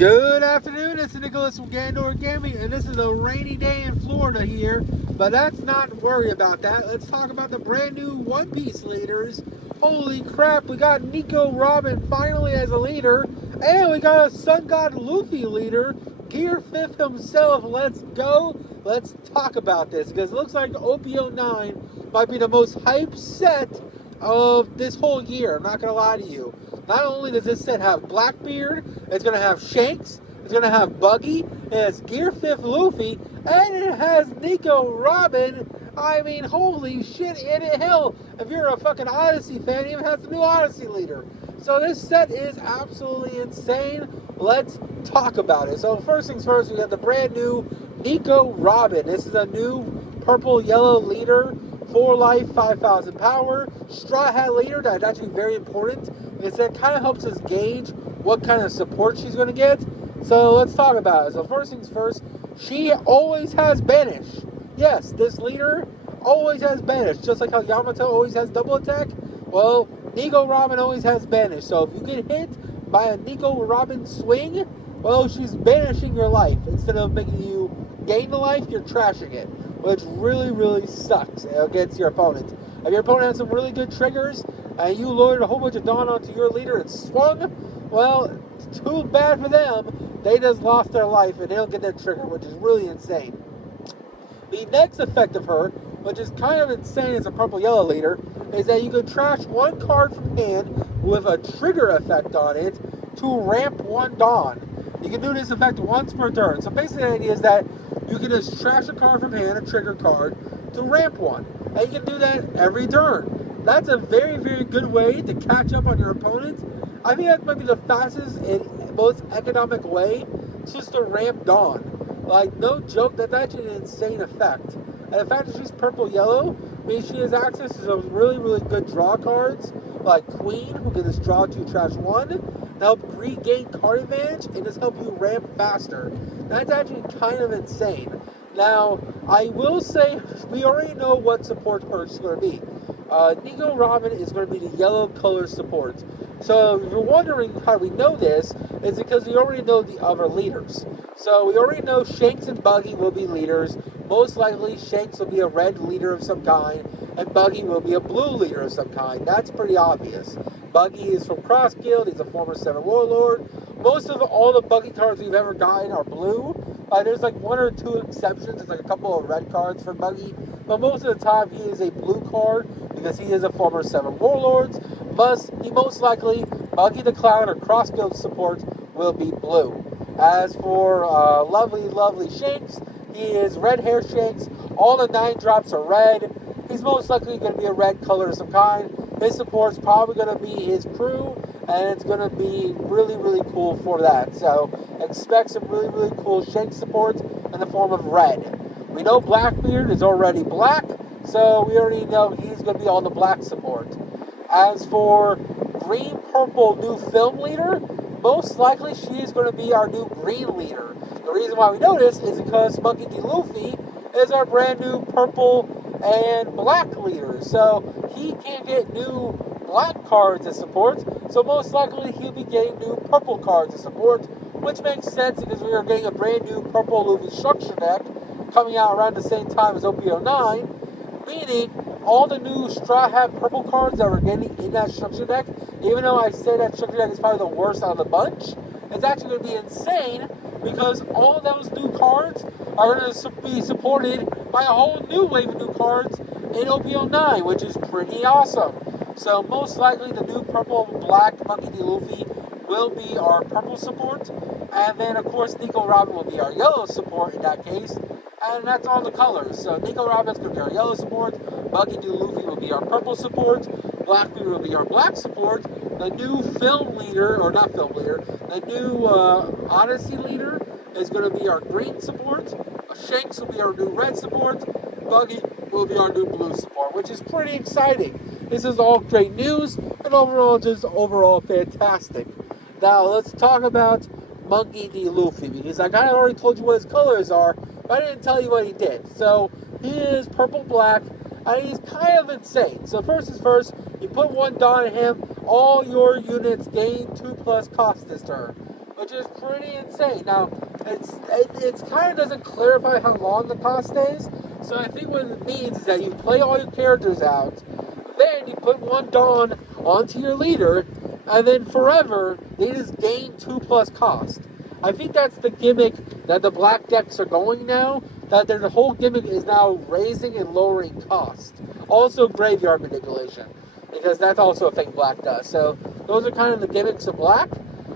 Good afternoon, it's Nicholas from Gandor Gaming, and this is a rainy day in Florida here, but let's not worry about that. Let's talk about the brand new One Piece leaders. Holy crap, we got Nico Robin finally as a leader, and we got a Sun God Luffy leader, Gear 5th himself. Let's go. Let's talk about this, because it looks like OP09 might be the most hyped set of this whole year. I'm not going to lie to you. Not only does this set have Blackbeard, it's going to have Shanks, it's going to have Buggy, it has Gear 5th Luffy, and it has Nico Robin. I mean, holy shit, and hell, if you're a fucking Odyssey fan, it even has the new Odyssey leader. So this set is absolutely insane. Let's talk about it. So first things first, we have the brand new Nico Robin. This is a new purple-yellow leader. 4 life, 5,000 power. Straw Hat leader, that's actually very important. Because that kind of helps us gauge what kind of support she's going to get. So let's talk about it. So first things first, she always has banish. Yes, this leader always has banish. Just like how Yamato always has double attack. Well, Nico Robin always has banish. So if you get hit by a Nico Robin swing, well, she's banishing your life. Instead of making you gain the life, you're trashing it, which really sucks against your opponent. If your opponent has some really good triggers, and you loaded a whole bunch of Dawn onto your leader and swung, well, it's too bad for them. They just lost their life, and they don't get that trigger, which is really insane. The next effect of her, which is kind of insane as a purple-yellow leader, is that you can trash one card from hand with a trigger effect on it to ramp 1 Dawn. You can do this effect once per turn. So basically the idea is that you can just trash a card from hand, a trigger card, to ramp 1. And you can do that every turn. That's a very good way to catch up on your opponent. I think that might be the fastest and most economic way just to ramp Dawn. Like, no joke, that's actually an insane effect. And the fact that she's purple-yellow means she has access to some really good draw cards, like Queen, who can just draw 2, trash 1, to help regain card advantage and just help you ramp faster. That's actually kind of insane. Now, I will say, we already know what support her is going to be. Nico Robin is going to be the yellow color support. So if you're wondering how we know this, it's because we already know the other leaders. So we already know Shanks and Buggy will be leaders. Most likely Shanks will be a red leader of some kind, and Buggy will be a blue leader of some kind. That's pretty obvious. Buggy is from Cross Guild, he's a former 7 Warlord. Most of all the Buggy cards we've ever gotten are blue. There's like 1 or 2 exceptions, there's like a couple of red cards for Buggy. But most of the time he is a blue card because he is a former 7 Warlords. He most likely, Buggy the Clown or Cross Guild support will be blue. As for lovely Shanks, he is red hair Shanks. All the 9 drops are red. He's most likely going to be a red color of some kind. His support's probably going to be his crew, and it's going to be really cool for that. So expect some really cool Shanks support in the form of red. We know Blackbeard is already black, so we already know he's going to be on the black support. As for green-purple new film leader, most likely she is going to be our new green leader. The reason why we know this is because Monkey D. Luffy is our brand new purple and black leader. So he can't get new black cards as support, so most likely he'll be getting new purple cards as support, which makes sense because we are getting a brand new purple Luffy structure deck coming out around the same time as OP09, meaning all the new Straw Hat purple cards that we're getting in that structure deck, even though I say that structure deck is probably the worst out of the bunch, it's actually going to be insane because all those new cards are going to be supported by a whole new wave of new cards in OP09, which is pretty awesome. So most likely the new purple and black Monkey D. Luffy will be our purple support, and then of course Nico Robin will be our yellow support in that case, and that's all the colors. So Nico Robin's going to be our yellow support, Monkey D. Luffy will be our purple support, Blackbeard will be our black support, the new film leader, or not film leader, the new Odyssey leader is going to be our green support, Shanks will be our new red support, Buggy will be our new blue support, which is pretty exciting. This is all great news, and overall fantastic. Now, let's talk about Monkey D. Luffy, because I kind of already told you what his colors are, but I didn't tell you what he did. So, he is purple-black, and he's kind of insane. So, first is first, you put 1 Dawn in him, all your units gain 2+ cost this turn. which is pretty insane. Now, it's kind of doesn't clarify how long the cost stays, so I think what it means is that you play all your characters out, then you put one Dawn onto your leader, and then forever, they just gain 2+ cost. I think that's the gimmick that the black decks are going now, that their whole gimmick is now raising and lowering cost. Also graveyard manipulation, because that's also a thing black does. So those are kind of the gimmicks of black.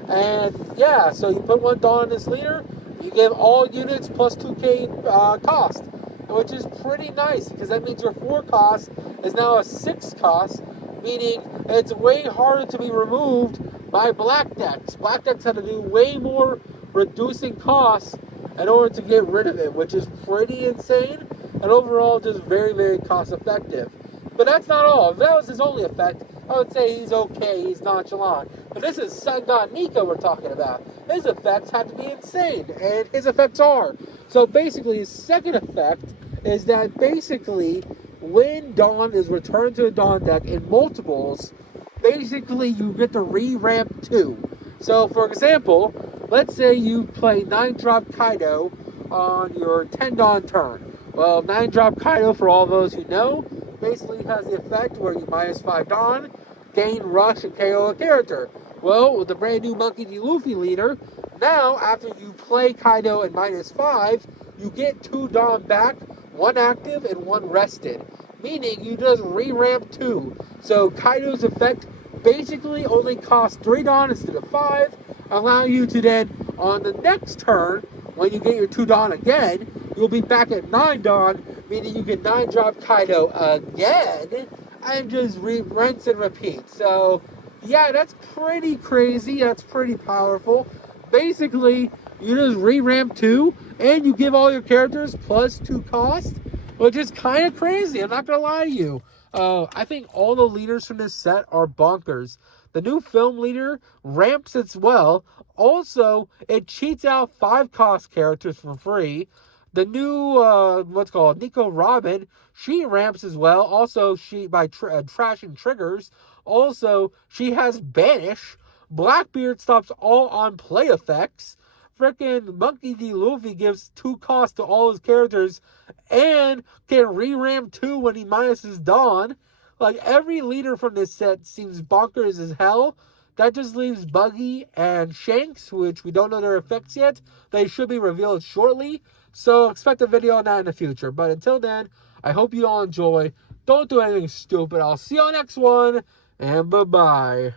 And yeah, so you put one Dawn on this leader, you give all units plus 2k cost, which is pretty nice, because that means your 4 cost is now a 6 cost, meaning it's way harder to be removed by black decks. Black decks have to do way more reducing costs in order to get rid of it, which is pretty insane, and overall just very, very cost effective. But that's not all. If that was his only effect, I would say he's okay, he's nonchalant. But this is Sun God Nico we're talking about. His effects have to be insane, and his effects are. So basically, his second effect is that basically, when Dawn is returned to a Dawn deck in multiples, basically you get to re-ramp 2. So for example, let's say you play 9-drop Kaido on your 10 Dawn turn. Well, 9-drop Kaido, for all those who know, basically has the effect where you -5 Dawn, gain rush, and KO a character. Well, with the brand new Monkey D. Luffy leader, now after you play Kaido at -5, you get 2 Dawn back, 1 active and 1 rested. Meaning you just re-ramp 2. So Kaido's effect basically only costs 3 Dawn instead of 5, allowing you to then, on the next turn, when you get your 2 Dawn again, you'll be back at 9 Dawn, meaning you can 9-drop Kaido again, and just rinse and repeat. So, yeah, that's pretty crazy, that's pretty powerful. Basically, you just re-ramp 2, and you give all your characters plus 2 cost, which is kind of crazy, I'm not going to lie to you. I think all the leaders from this set are bonkers. The new film leader ramps as well. Also, it cheats out 5 cost characters for free. The new, Nico Robin, she ramps as well. Also, she by trashing triggers. Also, she has Banish. Blackbeard stops all on-play effects. Frickin' Monkey D. Luffy gives 2 costs to all his characters and can re-ramp 2 when he minuses Dawn. Like, every leader from this set seems bonkers as hell. That just leaves Buggy and Shanks, which we don't know their effects yet. They should be revealed shortly. So expect a video on that in the future. But until then, I hope you all enjoy. Don't do anything stupid. I'll see you on the next one. And bye-bye.